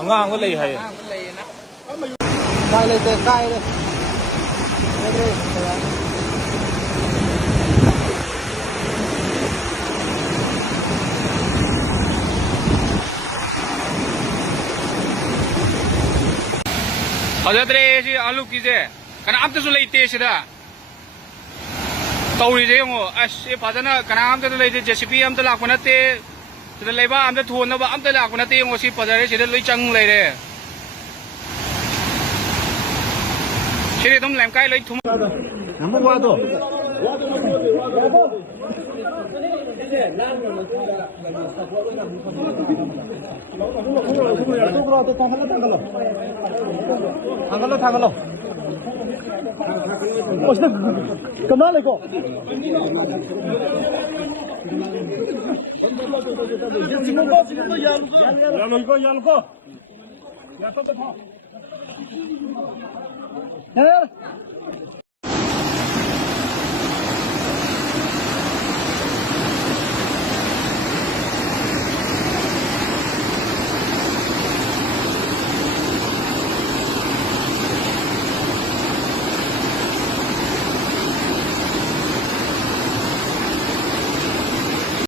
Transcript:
अꯉꯥꯡ ꯂꯩ ꯍꯥꯏꯌꯦ ꯀꯥꯏ ꯂꯩꯇꯦ ꯀꯥꯏꯔꯦ फजद्रे सी आलू कीजे कनामतसु लेते सिदा तौरीजे यंगो अस फजना कनामतसु लेते जेसीपी अमता लाको नते सिदा लेबा अमता थोनबा अमता लाको नते यंगो सी फजरे सिदा लोई चंग लेरे सिदे तुम लेमकाई लोई थुम नंबर वादो थांगलो थांगलो उसने कमा लेको यालको